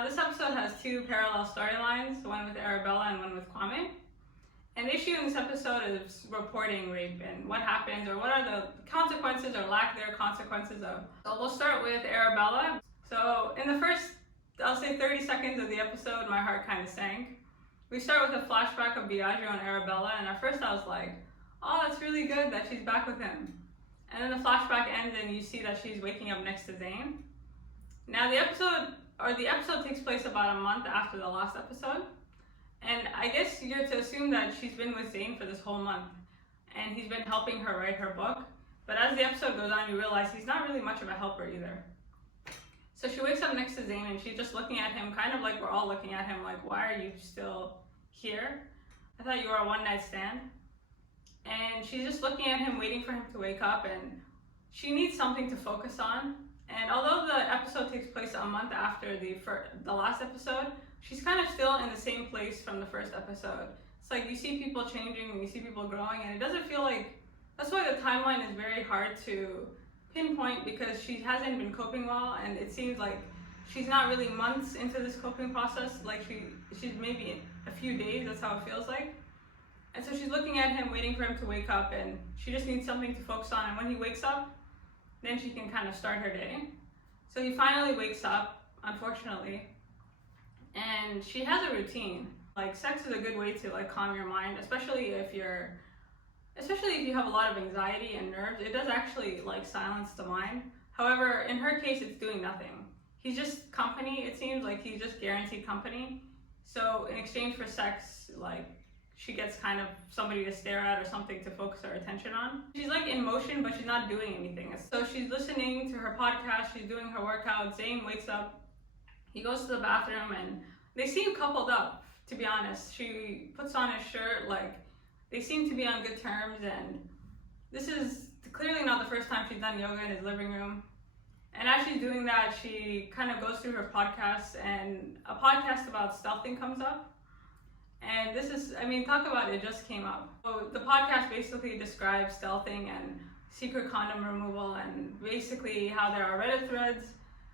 Now this episode has two parallel storylines, one with Arabella and one with Kwame. And the issue in this episode is reporting rape and what happens or what are the consequences or lack thereof consequences of. So we'll start with Arabella. So in the first, I'll say 30 seconds of the episode, my heart kind of sank. We start with a flashback of Biagio and Arabella, and at first I was like, oh, that's really good that she's back with him. And then the flashback ends and you see that she's waking up next to Zain. Now the episode takes place about a month after the last episode. And I guess you're to assume that she's been with Zain for this whole month and he's been helping her write her book. But as the episode goes on, you realize he's not really much of a helper either. So she wakes up next to Zain and she's just looking at him, kind of like we're all looking at him, like, why are you still here? I thought you were a one-night stand. And she's just looking at him, waiting for him to wake up, and she needs something to focus on. And although the episode takes place a month after the last episode, she's kind of still in the same place from the first episode. It's like you see people changing and you see people growing, and it doesn't feel like, that's why the timeline is very hard to pinpoint, because she hasn't been coping well, and it seems like she's not really months into this coping process, like she's maybe a few days, that's how it feels like. And so she's looking at him, waiting for him to wake up, and she just needs something to focus on, and when he wakes up, then she can kind of start her day. So he finally wakes up, unfortunately, and she has a routine. Like, sex is a good way to like calm your mind, especially if you have a lot of anxiety and nerves. It does actually like silence the mind. However, in her case, it's doing nothing. He's just company, it seems like he's just guaranteed company. So in exchange for sex, like, she gets kind of somebody to stare at or something to focus her attention on. She's like in motion, but she's not doing anything. So she's listening to her podcast, she's doing her workout. Zain wakes up, he goes to the bathroom, and they seem coupled up, to be honest. She puts on his shirt, like, they seem to be on good terms, and this is clearly not the first time she's done yoga in his living room. And as she's doing that, she kind of goes through her podcasts, and a podcast about stealthing comes up. And this is, I mean, talk about it just came up. So the podcast basically describes stealthing and secret condom removal, and basically how there are Reddit threads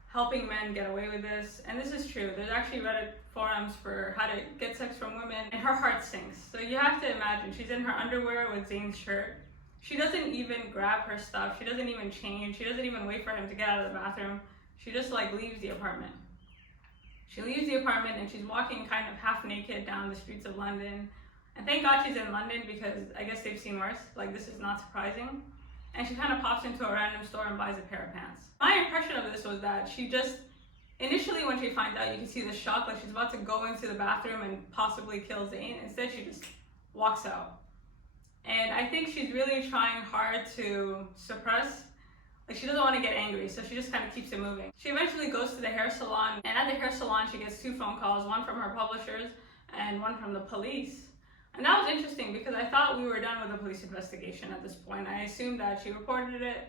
helping men get away with this. And this is true. There's actually Reddit forums for how to get sex from women, and her heart sinks. So you have to imagine, she's in her underwear with Zain's shirt. She doesn't even grab her stuff. She doesn't even change. She doesn't even wait for him to get out of the bathroom. She just like leaves the apartment. She leaves the apartment and she's walking kind of half naked down the streets of London. And thank God she's in London, because I guess they've seen worse. Like, this is not surprising. And she kind of pops into a random store and buys a pair of pants. My impression of this was that she just, initially when she finds out, you can see the shock, like she's about to go into the bathroom and possibly kill Zain. Instead, she just walks out. And I think she's really trying hard to suppress. Like, she doesn't want to get angry, so she just kind of keeps it moving. She eventually goes to the hair salon, and at the hair salon, she gets two phone calls, one from her publishers and one from the police. And that was interesting, because I thought we were done with the police investigation at this point. I assumed that she reported it,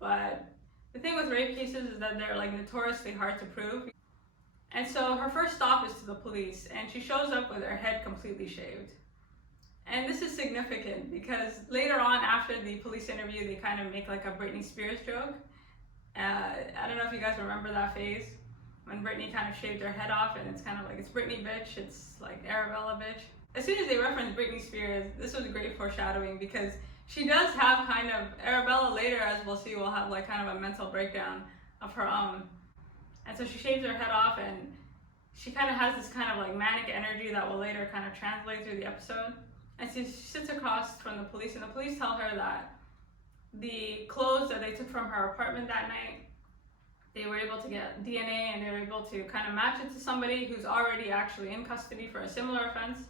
but the thing with rape cases is that they're like notoriously hard to prove. And so her first stop is to the police, and she shows up with her head completely shaved. And this is significant because later on, after the police interview, they kind of make like a Britney Spears joke. I don't know if you guys remember that phase when Britney kind of shaved her head off, and it's kind of like, it's Britney bitch, it's like Arabella bitch. As soon as they reference Britney Spears, this was great foreshadowing, because she does have kind of, Arabella later, as we'll see, will have like kind of a mental breakdown of her own. And so she shaves her head off, and she kind of has this kind of like manic energy that will later kind of translate through the episode. And so she sits across from the police, and the police tell her that the clothes that they took from her apartment that night, they were able to get DNA, and they were able to kind of match it to somebody who's already actually in custody for a similar offense.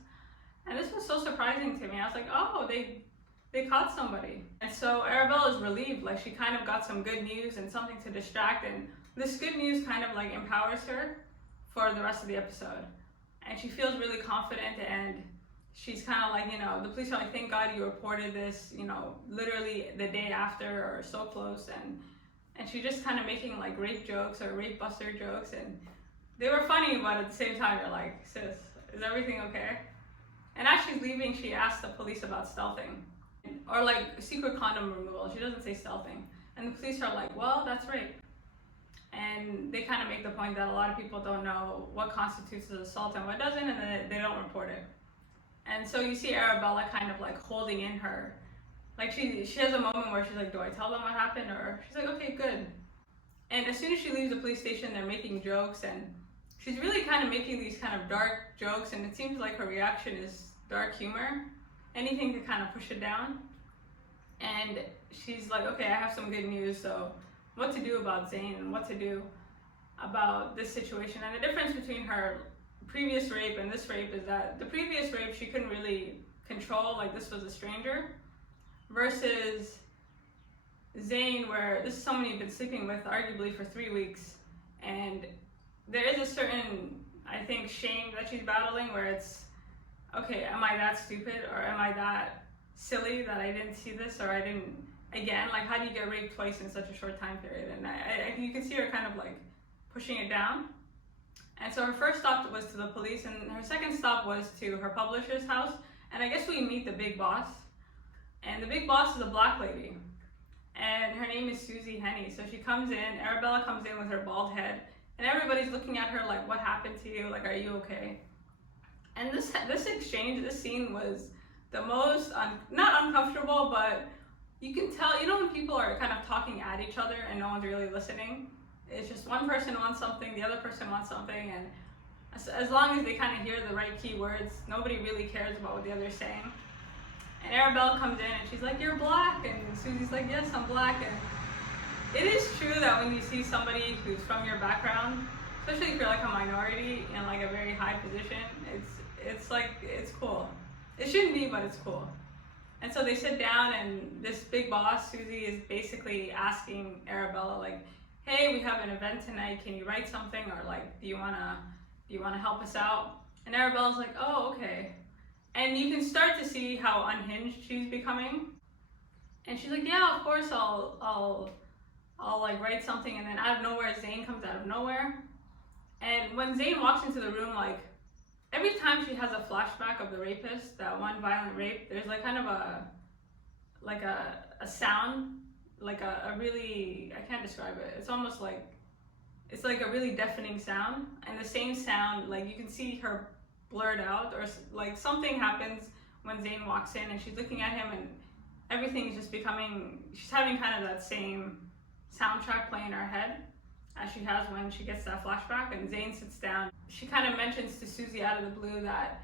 And this was so surprising to me. I was like, oh, they caught somebody. And so Arabella is relieved, like she kind of got some good news and something to distract, and this good news kind of like empowers her for the rest of the episode. And she feels really confident, and she's kind of like, you know, the police are like, thank God you reported this, you know, literally the day after or so close. And she's just kind of making like rape jokes or rape buster jokes, and they were funny, but at the same time, you're like, sis, is everything okay? And as she's leaving, she asks the police about stealthing, or like secret condom removal. She doesn't say stealthing. And the police are like, well, that's rape. And they kind of make the point that a lot of people don't know what constitutes an assault and what doesn't, and then they don't report it. And so you see Arabella kind of like holding in her, like she has a moment where she's like, do I tell them what happened? Or she's like, okay, good. And as soon as she leaves the police station, they're making jokes, and she's really kind of making these kind of dark jokes, and it seems like her reaction is dark humor, anything to kind of push it down. And she's like, okay, I have some good news, so what to do about Zain and what to do about this situation. And the difference between her previous rape and this rape is that the previous rape she couldn't really control, like this was a stranger, versus Zain, where this is someone you've been sleeping with arguably for 3 weeks, and there is a certain, I think, shame that she's battling where it's, okay, am I that stupid, or am I that silly that I didn't see this, or I didn't, again, like how do you get raped twice in such a short time period? And you can see her kind of like pushing it down. And so her first stop was to the police, and her second stop was to her publisher's house. And I guess we meet the big boss. And the big boss is a black lady. And her name is Susie Henny. So she comes in, Arabella comes in with her bald head, and everybody's looking at her like, what happened to you? Like, are you okay? And this exchange, this scene was the most, not uncomfortable, but you can tell, you know, when people are kind of talking at each other and no one's really listening? It's just one person wants something, the other person wants something, and as long as they kind of hear the right keywords, nobody really cares about what the other's saying. And Arabella comes in and she's like, you're black, and Susie's like, yes, I'm black. And it is true that when you see somebody who's from your background, especially if you're like a minority in like a very high position, it's like, it's cool. It shouldn't be, but it's cool. And so they sit down, and this big boss, Susie, is basically asking Arabella like, hey, we have an event tonight, can you write something, or like, do you wanna help us out? And Arabella's like, oh, okay. And you can start to see how unhinged she's becoming. And she's like, yeah, of course I'll like write something. And then out of nowhere, Zain comes out of nowhere. And when Zain walks into the room, like every time she has a flashback of the rapist, that one violent rape, there's like kind of a sound, like a really, I can't describe it. It's almost like, it's like a really deafening sound. And the same sound, like you can see her blurred out, or like something happens when Zain walks in and she's looking at him, and everything's just becoming, she's having kind of that same soundtrack play in her head as she has when she gets that flashback. And Zain sits down. She kind of mentions to Susie out of the blue that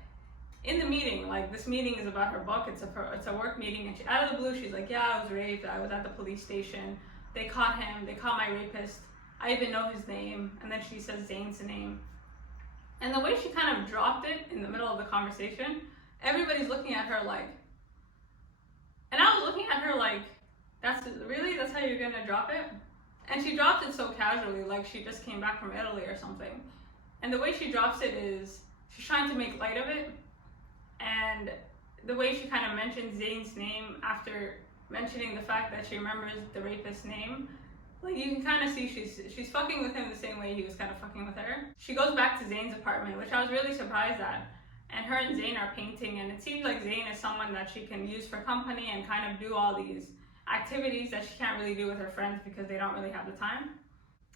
in the meeting, like this meeting is about her book, it's a work meeting, and out of the blue she's like, yeah, I was raped, I was at the police station, they caught him, they caught my rapist, I even know his name. And then she says Zain's name. And the way she kind of dropped it in the middle of the conversation, everybody's looking at her like, and I was looking at her like, that's how you're gonna drop it? And she dropped it so casually, like she just came back from Italy or something. And the way she drops it is, she's trying to make light of it. And the way she kind of mentions Zain's name after mentioning the fact that she remembers the rapist's name, like you can kind of see she's fucking with him the same way he was kind of fucking with her. She goes back to Zain's apartment, which I was really surprised at. And her and Zain are painting, and it seems like Zain is someone that she can use for company and kind of do all these activities that she can't really do with her friends because they don't really have the time.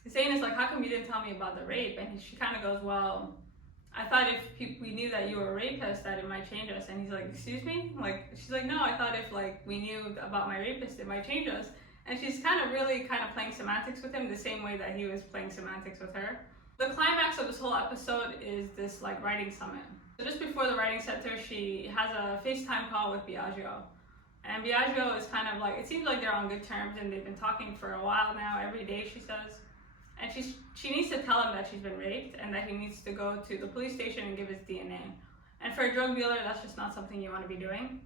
Zain is like, how come you didn't tell me about the rape? And she kind of goes, well, I thought if we knew that you were a rapist that it might change us. And he's like, excuse me? Like, she's like, no, I thought if like we knew about my rapist it might change us. And she's kind of playing semantics with him the same way that he was playing semantics with her. The climax of this whole episode is this like writing summit. So just before the writing center, she has a FaceTime call with Biagio. And Biagio is kind of like, it seems like they're on good terms, and they've been talking for a while now, every day she says. And she needs to tell him that she's been raped and that he needs to go to the police station and give his DNA. And for a drug dealer, that's just not something you want to be doing.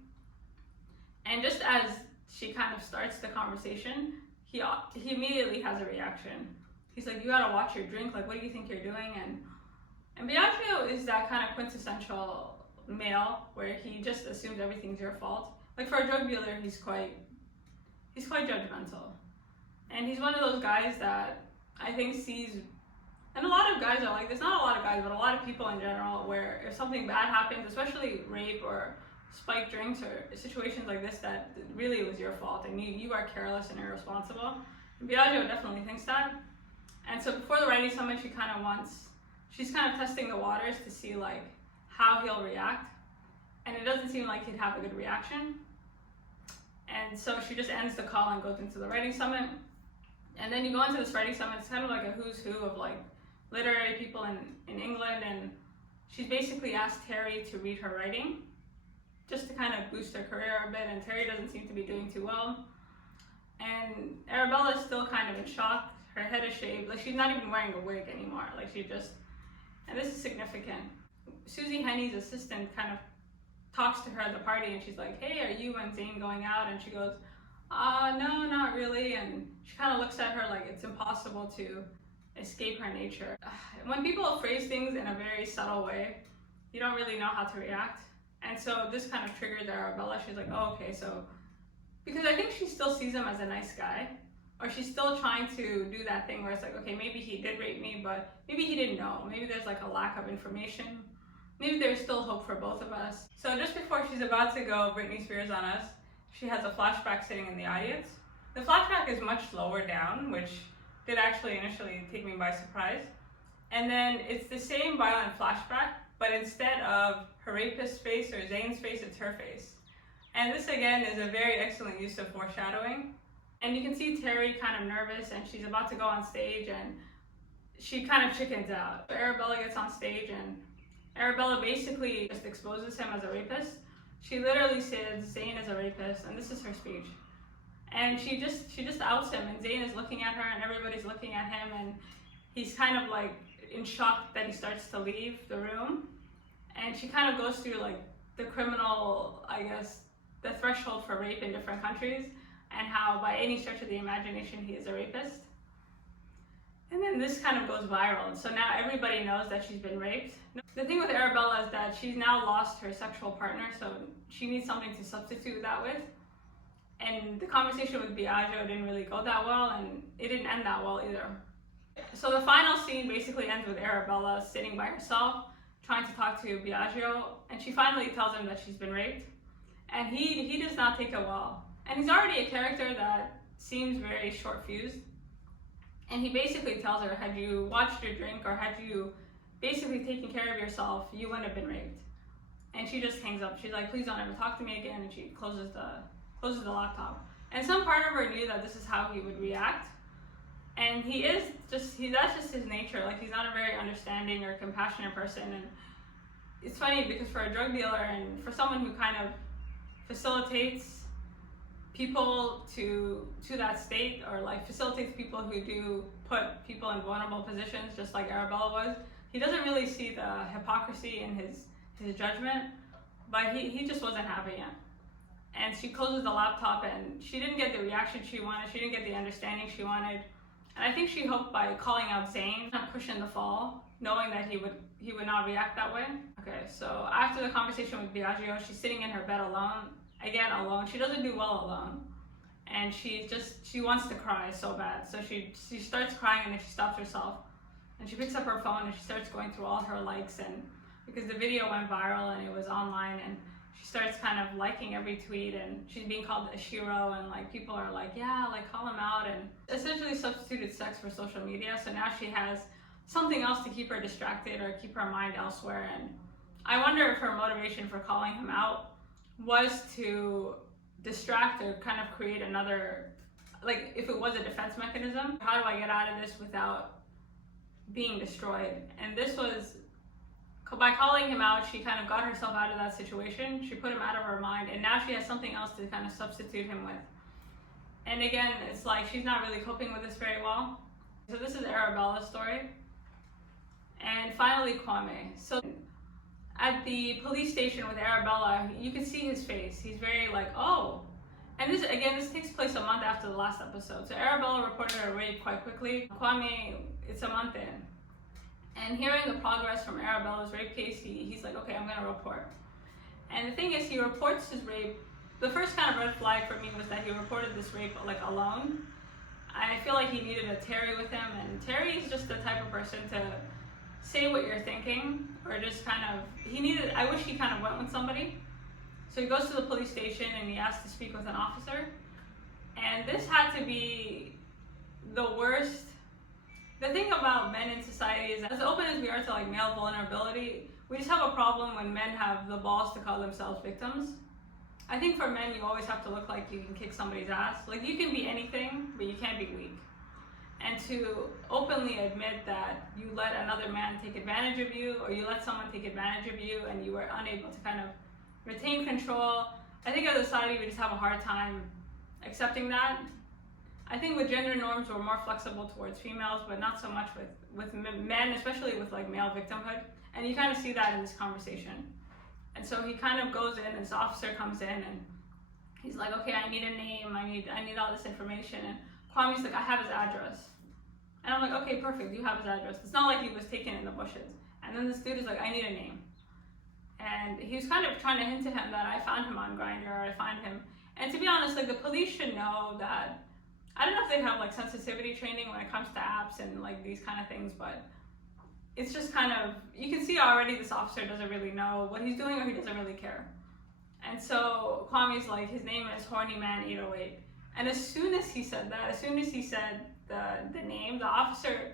And just as she kind of starts the conversation, he immediately has a reaction. He's like, you gotta watch your drink, like what do you think you're doing? And Biagio is that kind of quintessential male where he just assumes everything's your fault. Like for a drug dealer, he's quite judgmental. And he's one of those guys that I think sees, and a lot of guys are like this, not a lot of guys, but a lot of people in general, where if something bad happens, especially rape or spiked drinks or situations like this, that really was your fault and you are careless and irresponsible. And Biagio definitely thinks that. And so before the writing summit, she's kind of testing the waters to see like how he'll react. And it doesn't seem like he'd have a good reaction. And so she just ends the call and goes into the writing summit. And then you go into this writing summit, it's kind of like a who's who of like literary people in England. And she's basically asked Terry to read her writing just to kind of boost her career a bit. And Terry doesn't seem to be doing too well. And Arabella is still kind of in shock. Her head is shaved. Like she's not even wearing a wig anymore. Like she just, and this is significant. Susie Henny's assistant kind of talks to her at the party and she's like, hey, are you and Zain going out? And she goes, no, not really. And she kind of looks at her like it's impossible to escape her nature. When people phrase things in a very subtle way, you don't really know how to react. And so this kind of triggers Arabella. She's like, oh, okay, so, because I think she still sees him as a nice guy, or she's still trying to do that thing where it's like, okay, maybe he did rape me, but maybe he didn't know. Maybe there's like a lack of information. Maybe there's still hope for both of us. So just before she's about to go Britney Spears on us, she has a flashback sitting in the audience. The flashback is much lower down, which did actually initially take me by surprise. And then it's the same violent flashback, but instead of her rapist's face or Zain's face, it's her face. And this again is a very excellent use of foreshadowing. And you can see Terry kind of nervous and she's about to go on stage and she kind of chickens out. So Arabella gets on stage and Arabella basically just exposes him as a rapist. She literally says Zain is a rapist, and this is her speech. And she just outs him, and Zain is looking at her, and everybody's looking at him, and he's kind of like in shock that he starts to leave the room. And she kind of goes through like the criminal, I guess, the threshold for rape in different countries, and how by any stretch of the imagination he is a rapist. And then this kind of goes viral, and so now everybody knows that she's been raped. The thing with Arabella is that she's now lost her sexual partner, so she needs something to substitute that with. And the conversation with Biagio didn't really go that well, and it didn't end that well either. So the final scene basically ends with Arabella sitting by herself, trying to talk to Biagio, and she finally tells him that she's been raped. And he does not take it well. And he's already a character that seems very short-fused. And he basically tells her, had you watched your drink or had you basically taken care of yourself, you wouldn't have been raped. And she just hangs up. She's like, please don't ever talk to me again. And she closes the laptop. And some part of her knew that this is how he would react. And that's just his nature. Like, he's not a very understanding or compassionate person. And it's funny because for a drug dealer and for someone who kind of facilitates people to that state, or like facilitates people who do put people in vulnerable positions, just like Arabella was, he doesn't really see the hypocrisy in his judgment, but he just wasn't having it. And she closes the laptop and she didn't get the reaction she wanted, she didn't get the understanding she wanted. And I think she hoped by calling out Zain and pushing the fall, knowing that he would not react that way. Okay, so after the conversation with Biagio, she's sitting in her bed alone. Again, alone. She doesn't do well alone. And she wants to cry so bad. So she starts crying and then she stops herself. And she picks up her phone and she starts going through all her likes, and because the video went viral and it was online, and she starts kind of liking every tweet, and she's being called a shiro, and like people are like, yeah, like call him out, and essentially substituted sex for social media. So now she has something else to keep her distracted or keep her mind elsewhere. And I wonder if her motivation for calling him out was to distract or kind of create another, like if it was a defense mechanism, how do I get out of this without being destroyed? And this was, by calling him out, she kind of got herself out of that situation. She put him out of her mind, and now she has something else to kind of substitute him with. And again, it's like she's not really coping with this very well. So this is Arabella's story. And finally, Kwame. So at the police station with Arabella, you can see his face. He's very like, oh. And this takes place a month after the last episode. So Arabella reported her rape quite quickly. Kwame, it's a month in. And hearing the progress from Arabella's rape case, he's like, okay, I'm gonna report. And the thing is, he reports his rape. The first kind of red flag for me was that he reported this rape like alone. I feel like he needed a Terry with him, and Terry is just the type of person to say what you're thinking, or just kind of, I wish he kind of went with somebody. So he goes to the police station and he asks to speak with an officer. And this had to be the worst The thing about men in society is, as open as we are to like male vulnerability, we just have a problem when men have the balls to call themselves victims. I think for men, you always have to look like you can kick somebody's ass. Like, you can be anything, but you can't be weak. And to openly admit that you let another man take advantage of you, or you let someone take advantage of you, and you were unable to kind of retain control, I think as a society we just have a hard time accepting that. I think with gender norms we're more flexible towards females, but not so much with men, especially with like male victimhood. And you kind of see that in this conversation. And so he kind of goes in, and this officer comes in, and he's like, okay, I need a name, I need all this information. And Kwame's like, I have his address. And I'm like, okay, perfect, you have his address. It's not like he was taken in the bushes. And then this dude is like, I need a name. And he was kind of trying to hint to him that I found him on Grindr, or I find him. And to be honest, like, the police should know that. I don't know if they have like sensitivity training when it comes to apps and like these kind of things, but it's just kind of, you can see already this officer doesn't really know what he's doing, or he doesn't really care. And so Kwame's like, his name is Horny Man 808. And as soon as he said that, as soon as he said the name, the officer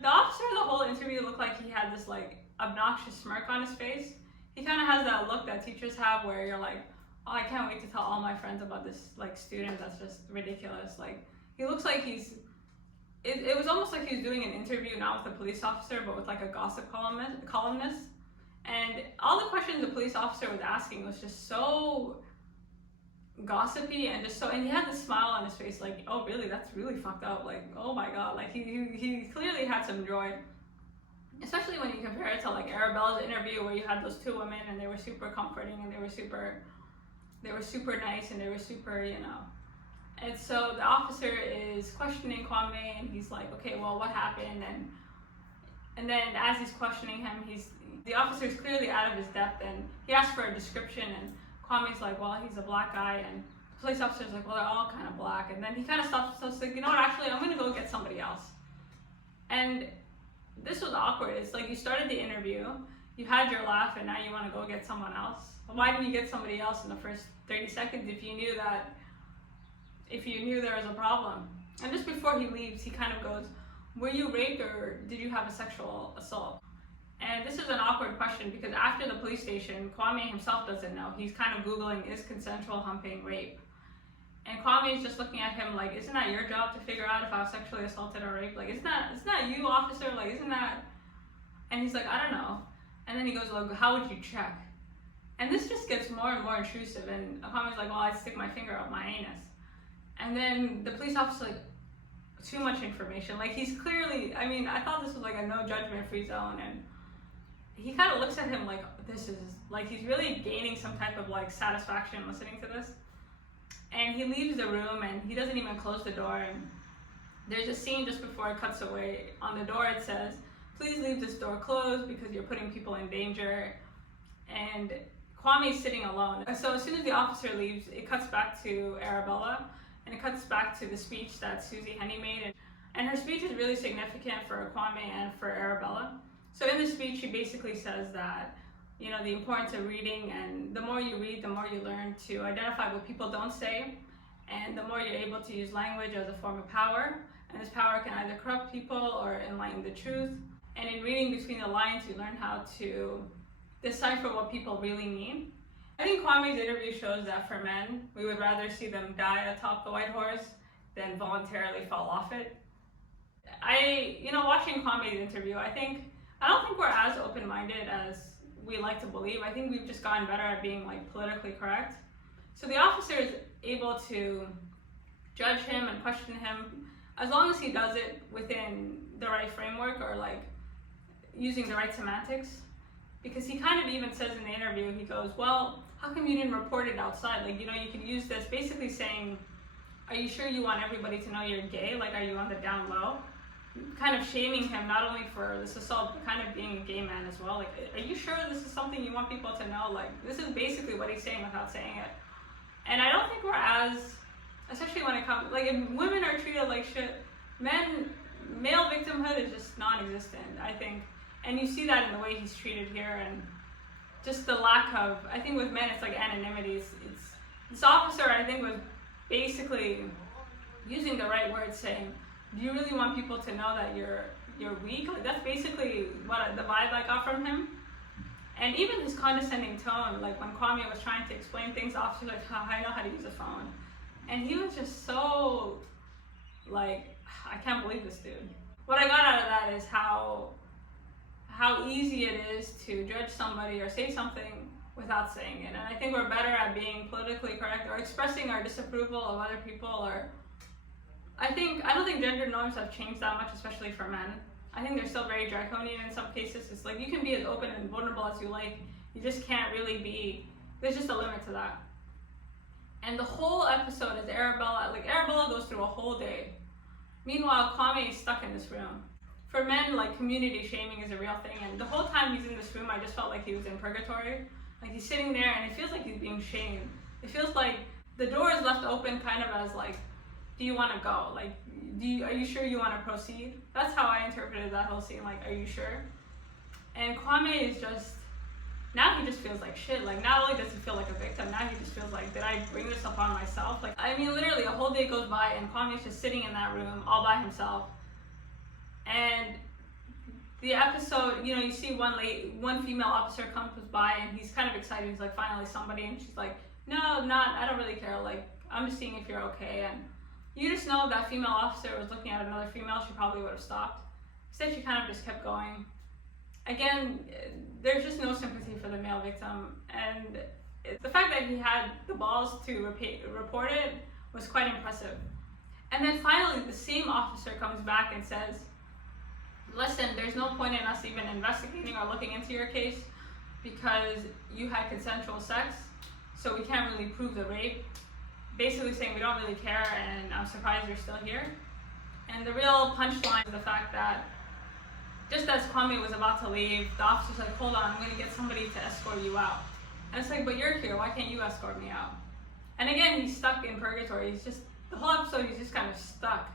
the whole interview looked like he had this like obnoxious smirk on his face. He kind of has that look that teachers have where you're like, oh, I can't wait to tell all my friends about this like student that's just ridiculous. Like, he looks like it was almost like he was doing an interview not with a police officer, but with like a gossip columnist. And all the questions the police officer was asking was just so gossipy, and he had this smile on his face like, oh really, that's really fucked up, like, oh my god. Like, he clearly had some joy, especially when you compare it to like Arabella's interview, where you had those two women and they were super comforting, and they were super nice, and they were super, you know. And so the officer is questioning Kwame, and he's like, okay, well, what happened? And then as he's questioning him, the officer's clearly out of his depth, and he asks for a description, and Kwame's like, well, he's a black guy, and the police officer's like, well, they're all kind of black. And then he kind of stops himself, like, you know what, actually, I'm gonna go get somebody else. And this was awkward. It's like, you started the interview, you had your laugh, and now you want to go get someone else. Why didn't you get somebody else in the first 30 seconds if you knew there was a problem? And just before he leaves, he kind of goes, were you raped, or did you have a sexual assault? And this is an awkward question, because after the police station, Kwame himself doesn't know. He's kind of Googling, is consensual humping rape? And Kwame is just looking at him like, isn't that your job to figure out if I was sexually assaulted or raped? Like, isn't that you, officer? Like, isn't that? And he's like, I don't know. And then he goes, well, how would you check? And this just gets more and more intrusive, and Kwame's like, well, I'd stick my finger up my anus. And then the police officer's like, too much information. Like, he's clearly, I mean, I thought this was like a no judgment free zone, and he kind of looks at him like, this is, like, he's really gaining some type of like satisfaction listening to this. And he leaves the room, and he doesn't even close the door. And there's a scene just before it cuts away. On the door it says, please leave this door closed because you're putting people in danger. And Kwame's sitting alone. So as soon as the officer leaves, it cuts back to Arabella, and it cuts back to the speech that Susie Henny made. And her speech is really significant for Kwame and for Arabella. So in the speech, she basically says that, you know, the importance of reading, and the more you read, the more you learn to identify what people don't say, and the more you're able to use language as a form of power. And this power can either corrupt people or enlighten the truth. And in reading between the lines, you learn how to decipher what people really mean. I think Kwame's interview shows that for men, we would rather see them die atop the white horse than voluntarily fall off it. Watching Kwame's interview, I don't think we're as open-minded as we like to believe. I think we've just gotten better at being like politically correct. So the officer is able to judge him and question him as long as he does it within the right framework, or like using the right semantics. Because he kind of even says in the interview, he goes, well, how come you didn't report it outside? Like, you know, you could use this, basically saying, are you sure you want everybody to know you're gay? Like, are you on the down low? Kind of shaming him, not only for this assault, but kind of being a gay man as well. Like, are you sure this is something you want people to know? Like, this is basically what he's saying without saying it. And I don't think we're especially when it comes, like, if women are treated like shit, male victimhood is just non-existent, I think. And you see that in the way he's treated here, and just the lack of, I think with men, it's like anonymity. This officer, I think, was basically using the right words, saying, do you really want people to know that you're you're weak. Like that's basically the vibe I got from him. And even his condescending tone, like when Kwame was trying to explain things, the officer's like, I know how to use a phone. And he was just so, like, I can't believe this dude. What I got out of that is how easy it is to judge somebody or say something without saying it. And I think we're better at being politically correct or expressing our disapproval of other people. Or I don't think gender norms have changed that much, especially for men. I think they're still very draconian in some cases. It's like you can be as open and vulnerable as you like. You just can't really be, there's just a limit to that. And the whole episode is Arabella goes through a whole day. Meanwhile, Kwame is stuck in this room. For men, like community shaming is a real thing. And the whole time he's in this room, I just felt like he was in purgatory. Like he's sitting there and it feels like he's being shamed. It feels like the door is left open kind of as like, do you want to go? Like, are you sure you want to proceed? That's how I interpreted that whole scene. Like, are you sure? And Kwame is just, now he just feels like shit. Like, not only does he feel like a victim, now he just feels like, did I bring this upon myself? Like, I mean, literally a whole day goes by and Kwame's just sitting in that room all by himself. And the episode, you know, you see one female officer comes by and he's kind of excited. He's like, finally somebody. And she's like, no, I don't really care. Like, I'm just seeing if you're okay. And you just know if that female officer was looking at another female, she probably would have stopped. Instead, she kind of just kept going. Again, there's just no sympathy for the male victim. And the fact that he had the balls to report it was quite impressive. And then finally, the same officer comes back and says, listen, there's no point in us even investigating or looking into your case because you had consensual sex, so we can't really prove the rape. Basically saying we don't really care and I'm surprised you're still here. And the real punchline is the fact that just as Kwame was about to leave, the officer's like, hold on, I'm gonna get somebody to escort you out. And it's like, but you're here, why can't you escort me out? And again, he's stuck in purgatory. He's just, the whole episode he's just kind of stuck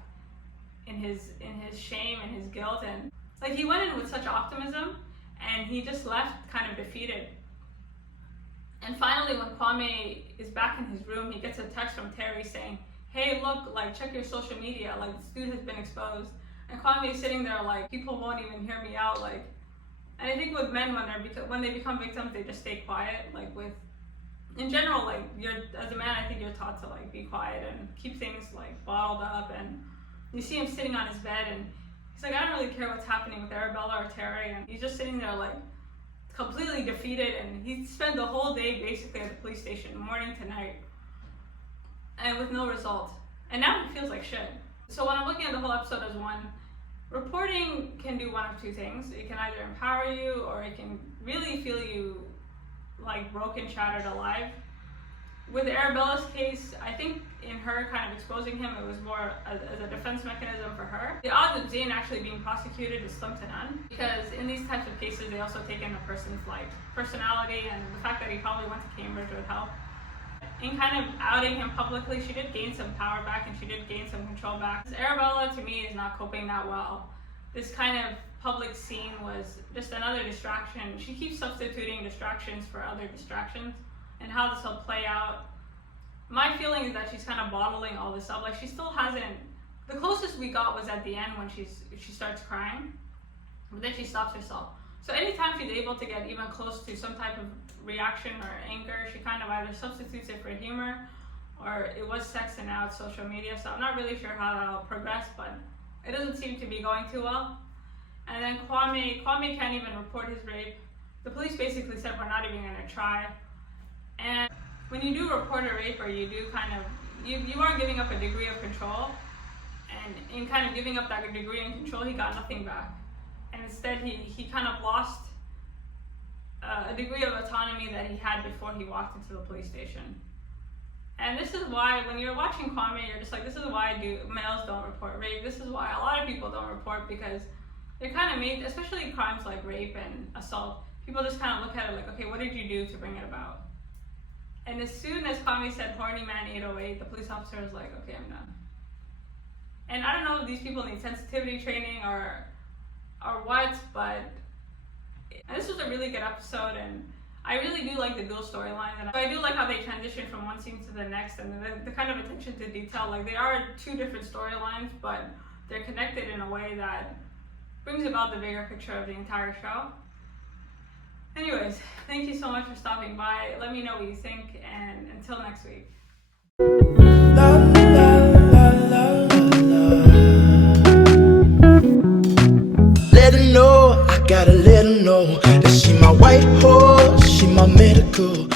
in his shame and his guilt. And like he went in with such optimism and he just left kind of defeated. And finally, when Kwame is back in his room, he gets a text from Terry saying, hey, look, like, check your social media, like, this dude has been exposed. And Kwame is sitting there like, people won't even hear me out, like, and I think with men, when they become victims, they just stay quiet, like, in general, like, as a man, I think you're taught to, like, be quiet and keep things, like, bottled up. And you see him sitting on his bed, and he's like, I don't really care what's happening with Arabella or Terry, and he's just sitting there, like, completely defeated, and he spent the whole day basically at the police station, morning to night, and with no result. And now he feels like shit. So when I'm looking at the whole episode as one, reporting can do one of two things. It can either empower you or it can really feel you like broken, shattered, alive. With Arabella's case, I think in her kind of exposing him, it was more as a defense mechanism for her. The odds of Zain actually being prosecuted is slim to none, because in these types of cases, they also take in a person's like personality and the fact that he probably went to Cambridge would help. In kind of outing him publicly, she did gain some power back and she did gain some control back. Arabella, to me, is not coping that well. This kind of public scene was just another distraction. She keeps substituting distractions for other distractions. And how this will play out. My feeling is that she's kind of bottling all this up. Like she still hasn't, the closest we got was at the end when she starts crying, but then she stops herself. So anytime she's able to get even close to some type of reaction or anger, she kind of either substitutes it for humor or it was sex and now it's social media. So I'm not really sure how that'll progress, but it doesn't seem to be going too well. And then Kwame can't even report his rape. The police basically said we're not even gonna try. And when you do report a rape or you do kind of, you are giving up a degree of control, and in kind of giving up that degree of control, he got nothing back. And instead he kind of lost a degree of autonomy that he had before he walked into the police station. And this is why when you're watching Kwame, you're just like, this is why males don't report rape. This is why a lot of people don't report, because they're kind of made, especially crimes like rape and assault, people just kind of look at it like, okay, what did you do to bring it about? And as soon as Kwame said horny man 808, the police officer was like, okay, I'm done. And I don't know if these people need sensitivity training or what, but this was a really good episode, and I really do like the dual storylines, and I do like how they transition from one scene to the next, and the kind of attention to detail. Like, they are two different storylines, but they're connected in a way that brings about the bigger picture of the entire show. Anyways, thank you so much for stopping by. Let me know what you think, and until next week. Let her know, I gotta let her know that she my white horse, she my medical.